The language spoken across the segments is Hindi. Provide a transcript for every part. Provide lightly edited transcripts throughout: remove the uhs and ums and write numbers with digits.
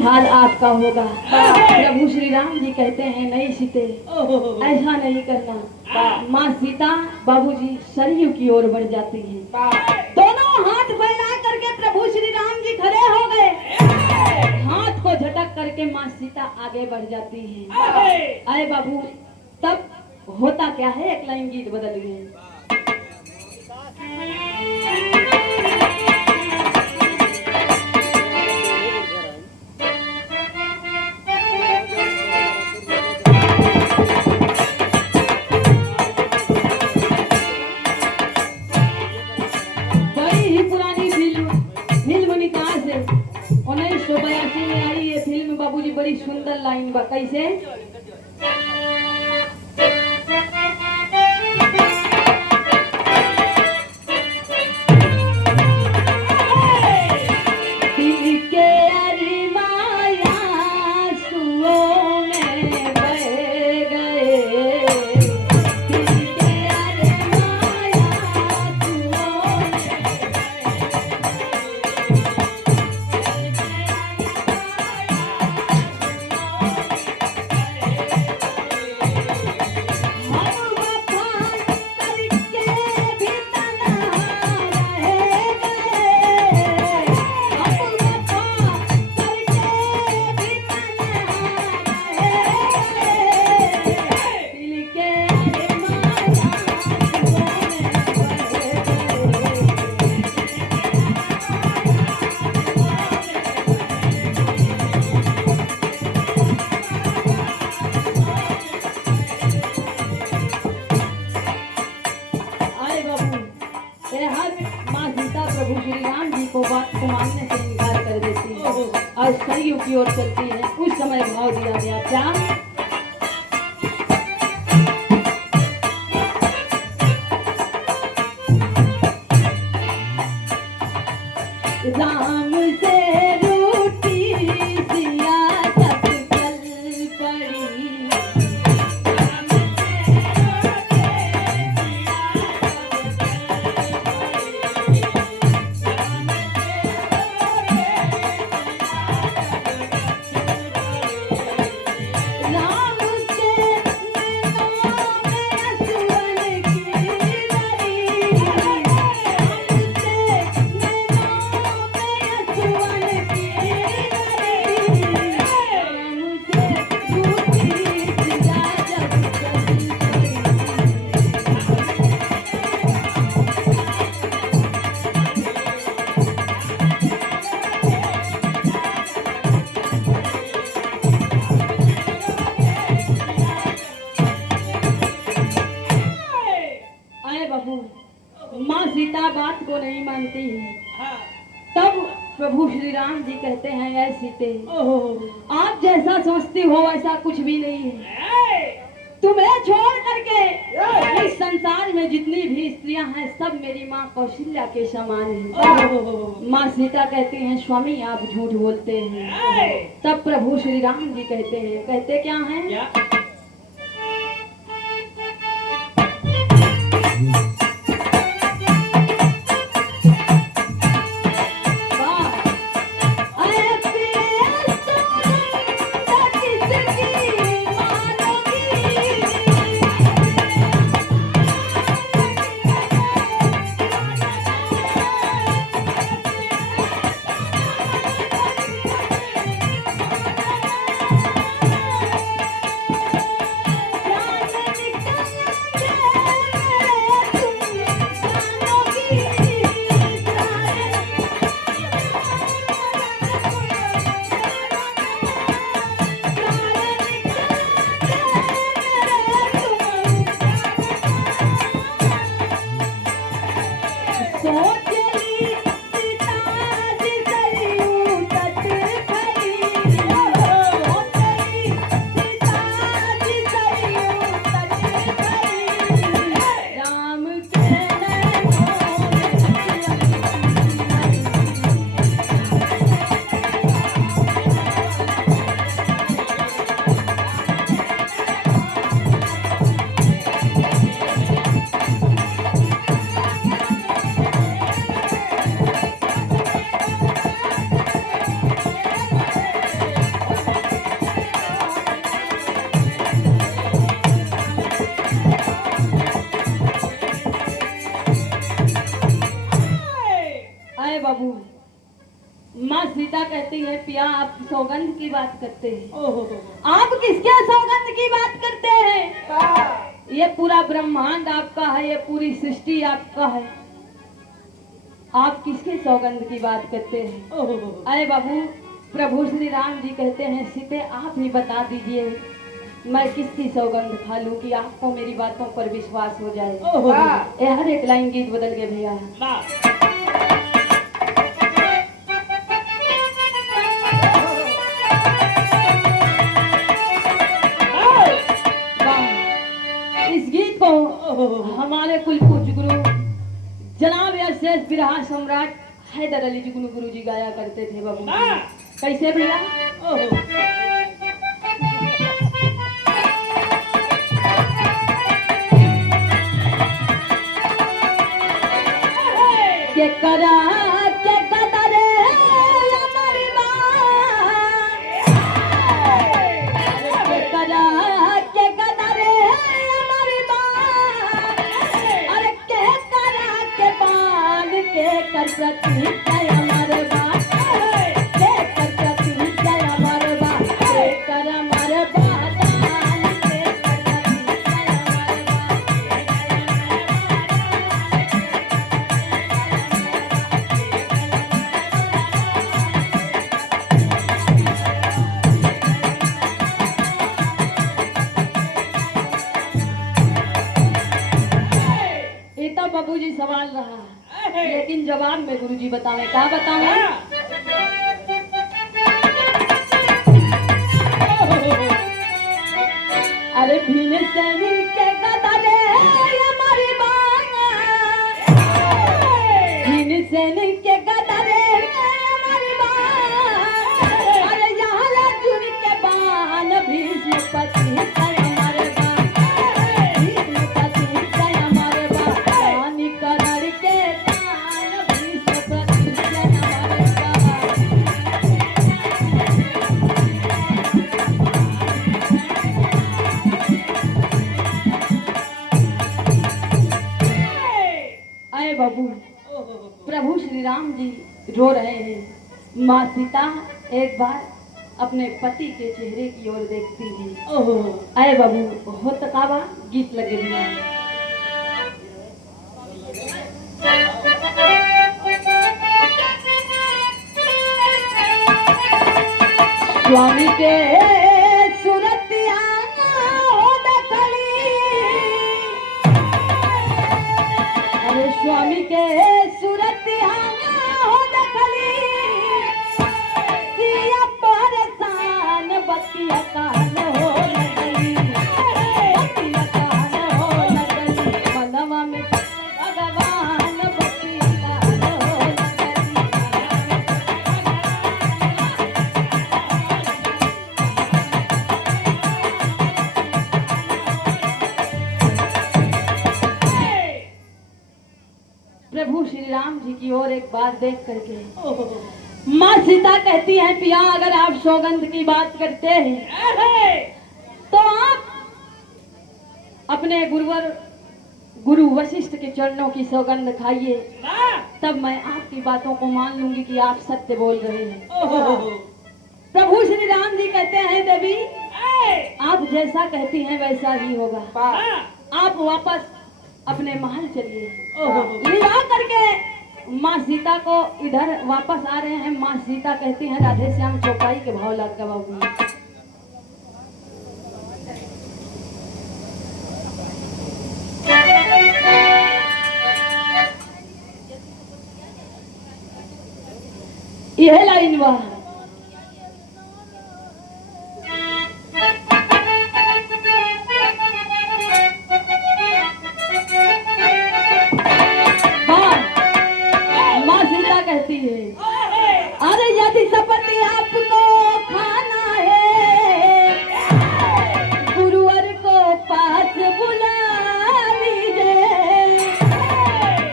हाल आपका होगा। प्रभु श्री राम जी कहते हैं नहीं सीते, ऐसा नहीं करना। माँ सीता बाबूजी सरयू की ओर बढ़ जाती हैं। दोनों हाथ फैला करके प्रभु श्री राम जी खड़े हो गए। हाथ को झटक करके माँ सीता आगे बढ़ जाती हैं। अरे बाबू, तब होता क्या है, एक लाइन गीत बदल गए। बड़ी ही पुरानी फिल्म निकाल से 1982 में आई ये फिल्म बाबूजी। बड़ी सुंदर लाइन बा, कैसे? प्रभु श्री राम जी को बात को मानने से इनकार कर देती है और सरयू की ओर चलती है। उस समय भाव दिया गया क्या? राम से रूठी सिया सब कल पड़ी, माँ सीता बात को नहीं मानती है। तब प्रभु श्री राम जी कहते हैं ऐ सीते, आप जैसा सोचती हो वैसा कुछ भी नहीं है। तुम्हें छोड़ करके इस संसार में जितनी भी स्त्रियां हैं सब मेरी माँ कौशल्या के समान हैं। माँ सीता कहती हैं स्वामी आप झूठ बोलते हैं। तब प्रभु श्री राम जी कहते क्या हैं? कहती है पिया आप सौगंध की बात करते हैं। आप किसके सौगंध की बात करते हैं? ये पूरा ब्रह्मांड आपका है, ये पूरी सृष्टि आपका है, आप किसके सौगंध की बात करते हैं? अरे बाबू, प्रभु श्री राम जी कहते हैं सीते आप ही बता दीजिए मैं किसकी सौगंध खा लूं कि आपको मेरी बातों पर विश्वास हो जाए। हर एक लाइन गीत बदल गए भैया। इस गीत को हमारे कुल पूज्य गुरु जनाब श्रेष्ठ बिरहा सम्राट हैदर अली जुगनू गुरु जी गाया करते थे बाबू। कैसे भैया? के करा के कदरे हमारी माँ, के करा के कदरे हमारी माँ, अरे के करा के बाल के कर प्रति जय हमारे बाप, के कर प्रति जय हमारे बाप, के कर हमारे बादान, के कर प्रति जय हमारे बाबूजी सवाल रहा, लेकिन जवाब में गुरुजी बतावे। क्या बतावे? अरे भील सैनिक के गदरे हमारी बात, भील सैनिक के गदरे हमारी बात, अरे यहाँ अर्जुन के बाण भीष्म पति हमारे बात, भीष्म पति हमारे बात, पानी करण के तान भीष्म पति हमारे बात। आए बाबू, प्रभु श्री राम जी रो रहे हैं। माँ सीता एक बार अपने पति के चेहरे की ओर देखती है। आए बाबू, हो तकावा गीत लगे हुए। स्वामी के सुरतिया हो दखली, अरे स्वामी के सुरतिया हो दखली, सिया परेशान बतिया कान हो लगली, बतिया कान हो लगली, मनवा में भगवान बतिया कान हो लगली। प्रभु श्री राम जी की ओर एक बात देख करके माँ सीता कहती है पिया अगर आप सौगंध की बात करते हैं तो आप अपने गुरु वशिष्ठ के चरणों की सौगंध खाइए, तब मैं आपकी बातों को मान लूंगी कि आप सत्य बोल रहे हैं। प्रभु श्री राम जी कहते हैं देवी आप जैसा कहती हैं वैसा ही होगा, आप वापस अपने महल चलिए। लिया करके माँ सीता को इधर वापस आ रहे हैं। माँ सीता कहती हैं राधे श्याम चौपाई के भाव लाग का बाबू। यह लाइन वाह कहती है अरे यदि सपति आपको खाना है गुरुवर को पास बुला लीजिए,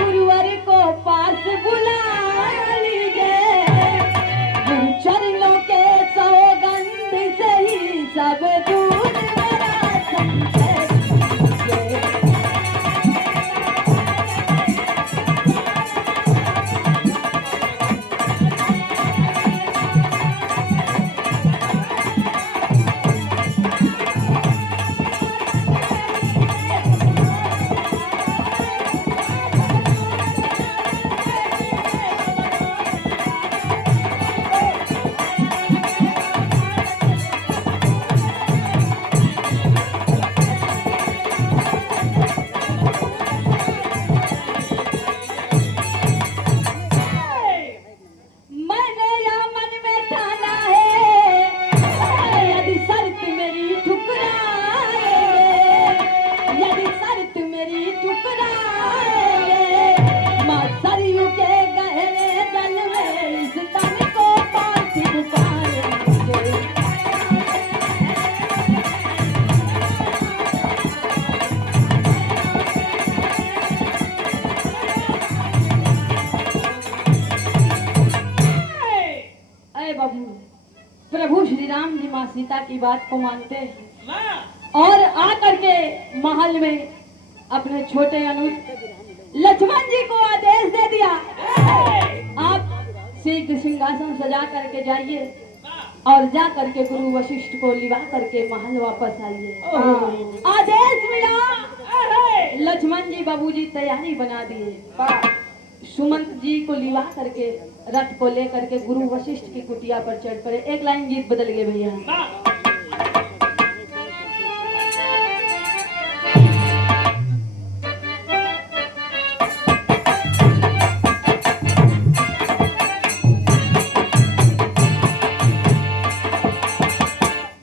गुरुवर को पास बुला लीजिए, गुरु प्रभु श्री राम जी माँ सीता की बात को मानते हैं और आकर के महल में अपने छोटे अनुज लक्ष्मण जी को आदेश दे दिया, आप शीघ्र सिंहासन सजा करके जाइए और जा करके गुरु वशिष्ठ को लिवा करके महल वापस आइए। आदेश मिला, लक्ष्मण जी बाबूजी तैयारी बना दिए, सुमंत जी को लिवा करके रथ को लेकर के गुरु वशिष्ठ की कुटिया पर चढ़ पड़े। एक लाइन गीत बदल गए भैया।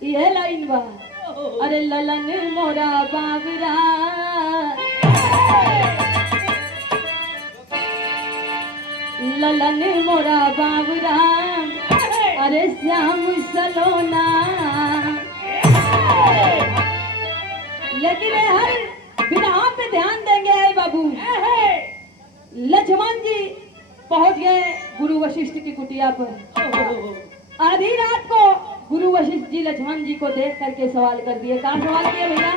ये लाइन बा, अरे ललन मोरा बाबरा, ललन मोरा बाबरा, अरे श्याम सलोना। लेकिन हर विधान पे ध्यान देंगे बाबू। लक्ष्मण जी पहुंच गए गुरु वशिष्ठ की कुटिया पर। आधी रात को गुरु वशिष्ठ जी लक्ष्मण जी को देख करके सवाल कर दिए। कहाँ सवाल किए भैया?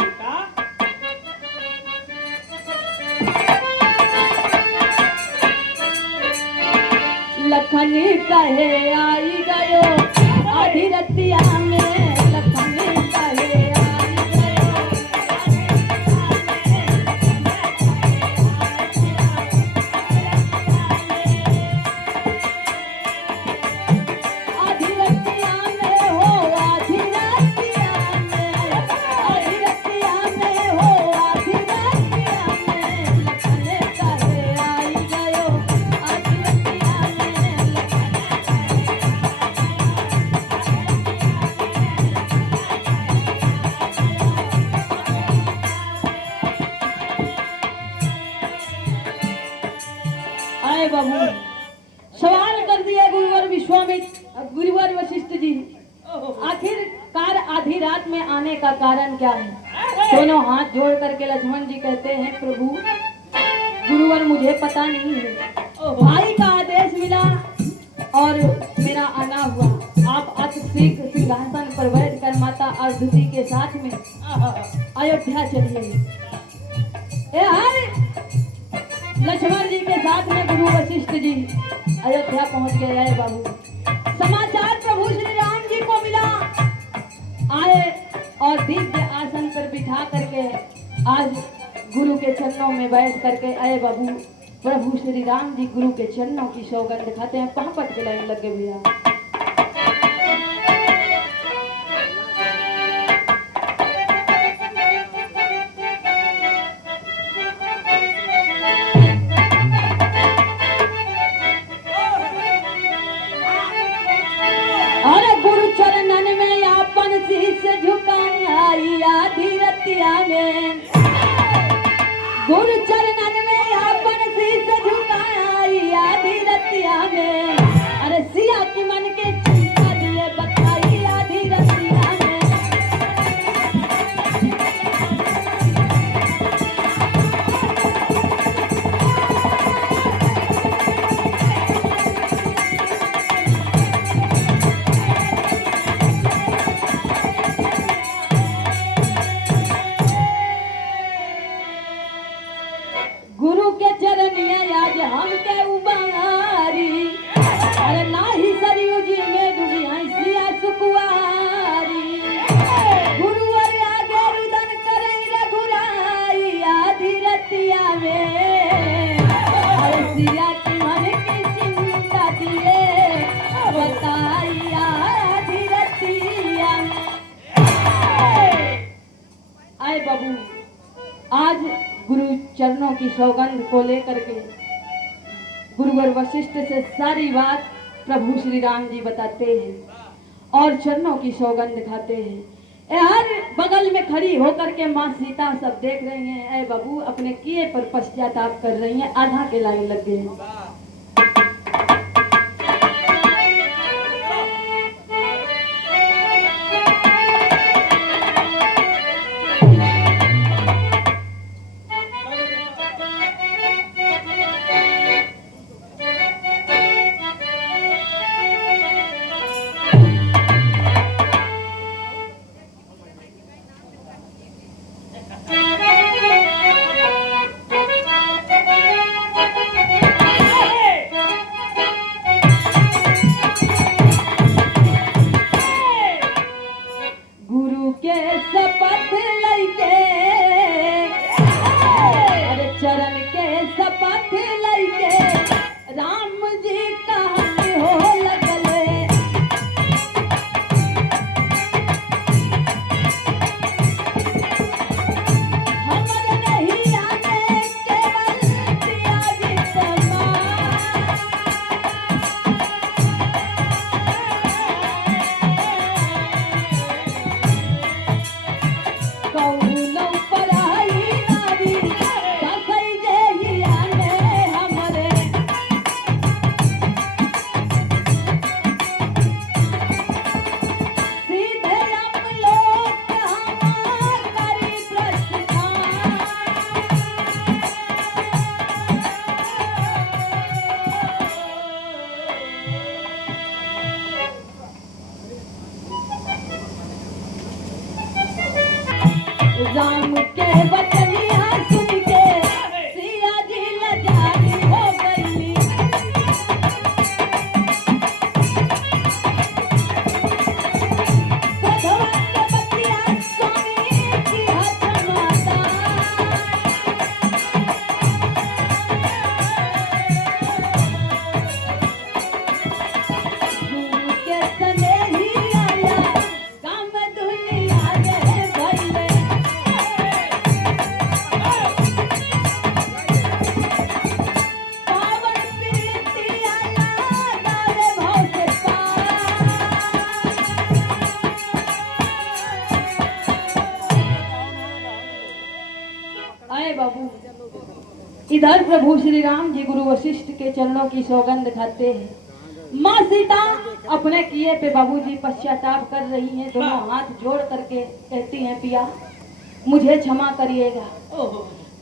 लखन कहे आई गयो आधी रतिया में, लखन कहे आई गयो आधी रतिया में हो, आधी रतिया में, आधी रतिया में हो, आधी रतिया में, लखन कहे आई गयो आधी रतिया में। आए बाबू, सवाल कर दिया गुरुवर विश्वामित्र, गुरुवर वशिष्ठ जी, आखिरकार आधी रात में आने का कारण क्या है? दोनों हाथ जोड़ करके लक्ष्मण जी कहते हैं, प्रभु गुरुवर मुझे पता नहीं है, भाई का आदेश मिला और मेरा आना हुआ। आप अति शीघ्र सिंहासन पर बैठ कर माता अरुंधति के साथ में अयोध्या चलिए। लक्ष्मण जी के साथ में गुरु वशिष्ठ जी अयोध्या पहुंच गए। आए बाबू, समाचार प्रभु श्री राम जी को मिला, आए और दिव्य आसन पर बिठा करके आज गुरु के चरणों में बैठ करके आए बाबू। प्रभु श्री राम जी गुरु के चरणों की सौगंध दिखाते हैं। पहापट के लाइन लगे भैया। गुरु चरणन में अपन शीश झुकाई आधी रतिया में, अरे सिया की मन के चिंता दिए बताई आधी रतिया में। गुरु के चरनिया आज हम के उबारी, अरे नाही सरयू जी में डूबी हंसिया सुकुआरी। गुरु अरे आगे रुदन करें रघुराई आधी रतिया में, अरे सिया की मन की चिंता दिए बताई आधी रतिया में। आए बाबू, आज गुरु चरणों की सौगंध को लेकर के गुरुवर वशिष्ठ से सारी बात प्रभु श्री राम जी बताते हैं और चरणों की सौगंध खाते हैं। हर बगल में खड़ी होकर के माँ सीता सब देख रही हैं। ऐ बाबू, अपने किए पर पश्चाताप कर रही हैं। आधा के लाइन लग गए हैं। राम के बचनिया सुन के सिया जी लजारी हो गई। भगवान के बतिया स्वामी की हथ माता। गुरु के सने ही आया काम दुनिया रे भइले। पावन प्रीतिया लागा रे भाव से पार। आए बाबू, इधर प्रभु श्री राम जी गुरु वशिष्ठ के चरणों की सौगंध खाते हैं। माँ सीता अपने किए पे बाबूजी पश्चाताप कर रही हैं, दोनों हाथ जोड़ करके कहती हैं पिया मुझे क्षमा करिएगा।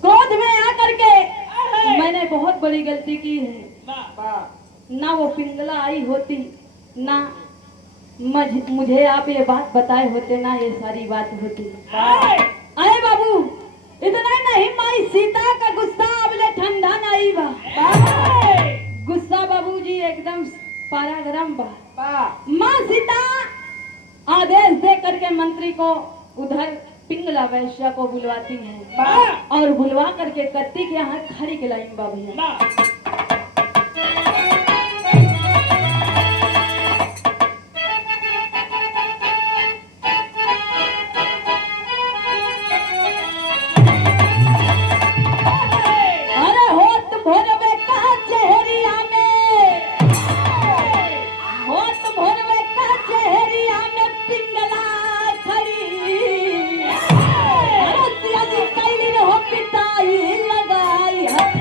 क्रोध में आकर के मैंने बहुत बड़ी गलती की है। ना वो पिंगला आई होती, ना मुझे आप ये बात बताए होते, ना ये सारी बात होती। अरे बाबू, इतना नहीं माई सीता का गुस्सा अबले ठंडा नहीं बा। गुस्सा बाबूजी एकदम पारा गरम बा। माँ सीता आदेश दे करके मंत्री को उधर पिंगला वैश्या को बुलवाती हैं और बुलवा करके कत्ती के यहाँ खड़ी के लाइन बा भैया। अरे होत भोरवे का चेहरिया में, होत भोरवे का चेहरिया में पिंगला खड़ी। अरे सिया जी कैली रे हो पिटाई लगाई हक।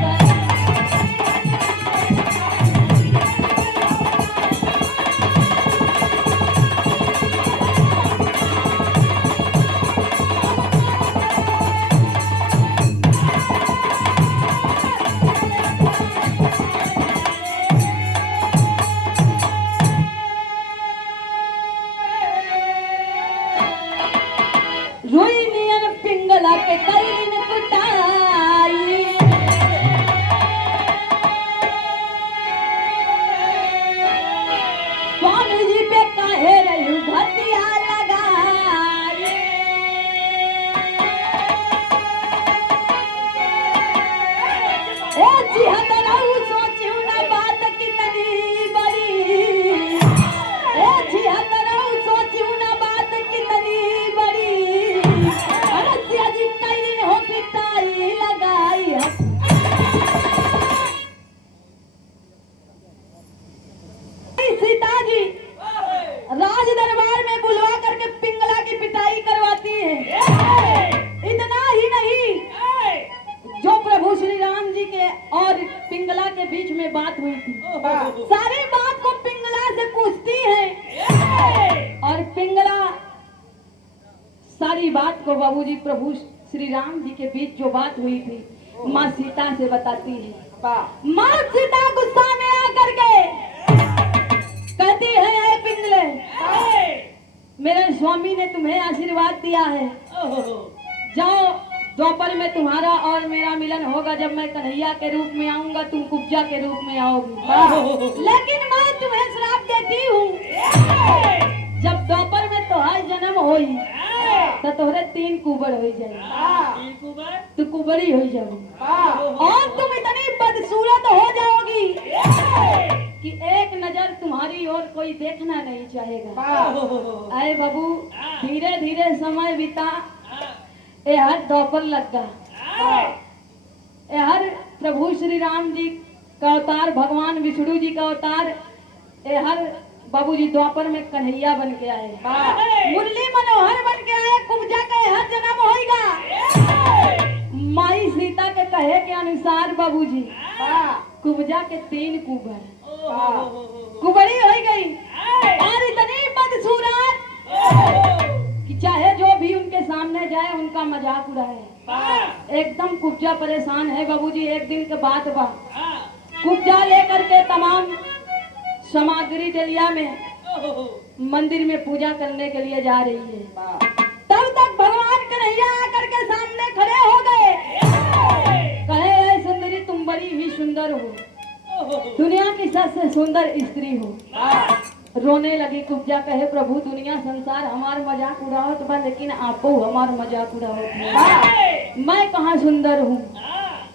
रुई नियन पिंगला के कैलिन कुटाई। स्वामी जी पे काहे रही घटिया लगाई। ए जिहतरऊ सोचियो ना बात कितनी बड़ी। ए जिहतरऊ सोचियो ना बात कितनी बड़ी। अरे सिया जी कैलिन हो पिटाई लगाई। सीता जी राज दरबार में बुलवा करके पिंगला की पिटाई करवाती है। इतना ही नहीं, जो प्रभु श्री राम जी के और पिंगला के बीच में बात हुई थी, सारी बात को पिंगला से पूछती है और पिंगला सारी बात को बाबूजी प्रभु श्री राम जी के बीच जो बात हुई थी माँ सीता से बताती है। माँ सीता गुस्सा में आकर के कहती है ऐ पिंगले, मेरे स्वामी ने तुम्हें आशीर्वाद दिया है, जाओ द्वापर में तुम्हारा और मेरा मिलन होगा। जब मैं कन्हैया के रूप में आऊंगा तुम कुब्जा के रूप में आओगी। लेकिन मैं तुम्हें श्राप देती हूँ, जब द्वापर में तुम्हारा जन्म होई तो तोहरे 3 कुबर हो जाएगी। तू कुबड़ी हो जाओगी और तुम इतनी बदसूरत हो जाओगी कि एक नजर तुम्हारी ओर कोई देखना नहीं चाहेगा। आए बाबू, धीरे धीरे समय बीता। हर दोपहर लगा, हर प्रभु श्री राम जी का अवतार, भगवान विष्णु जी का अवतार, हर बाबूजी द्वापर में कन्हैया बन के आए, मुरली मनोहर बन के आए, कुब्जा का हर जन्म होएगा। माई सीता के कहे के अनुसार बाबूजी कुब्जा के 3 कुबर कुबड़ी हो गई और इतनी बदसूरत कि चाहे जो भी उनके सामने जाए उनका मजाक उड़ाए। एकदम कुब्जा परेशान है बाबूजी। एक दिन के बाद कुब्जा लेकर के तमाम सामग्री डलिया में मंदिर में पूजा करने के लिए जा रही है। तब तक भगवान कन्हैया आकर के सामने खड़े हो गए। कहे, "ऐ सुंदरी, तुम बड़ी ही सुंदर हो, दुनिया की सबसे सुंदर स्त्री हो।" रोने लगी कुब्जा। कहे, "प्रभु, दुनिया संसार हमार मजाक उड़ावत बा, लेकिन आपको हमार मजाक उड़ावत। मैं कहाँ सुंदर हूँ,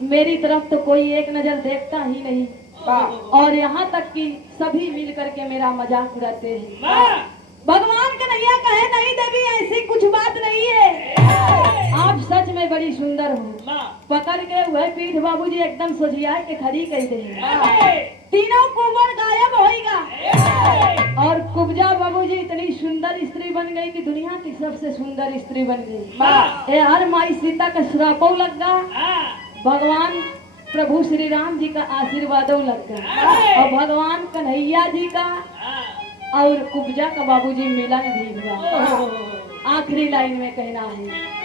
मेरी तरफ तो कोई एक नजर देखता ही नहीं, और यहाँ तक कि सभी मिल करके मेरा मजाक उड़ाते हैं।" भगवान कन्हैया कहे, "नहीं देवी, ऐसी कुछ बात नहीं है, आप सच में बड़ी सुंदर हो।" पकड़ के वह पीठ बाबूजी एकदम सोझिया के खड़ी कह दे। तीनों कुंवर गायब होएगा, और कुब्जा बाबूजी इतनी सुंदर स्त्री बन गई कि दुनिया की सबसे सुंदर स्त्री बन गई। ए हर माई सीता का श्रापो लग गया, भगवान प्रभु श्री राम जी का आशीर्वादों लग गया, और भगवान कन्हैया जी का और कुब्जा का बाबूजी मिलन भी हुआ। आखिरी लाइन में कहना है,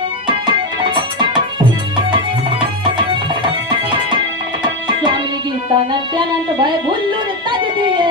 स्वामी गीतानंद भय भुल्लुर तज दिए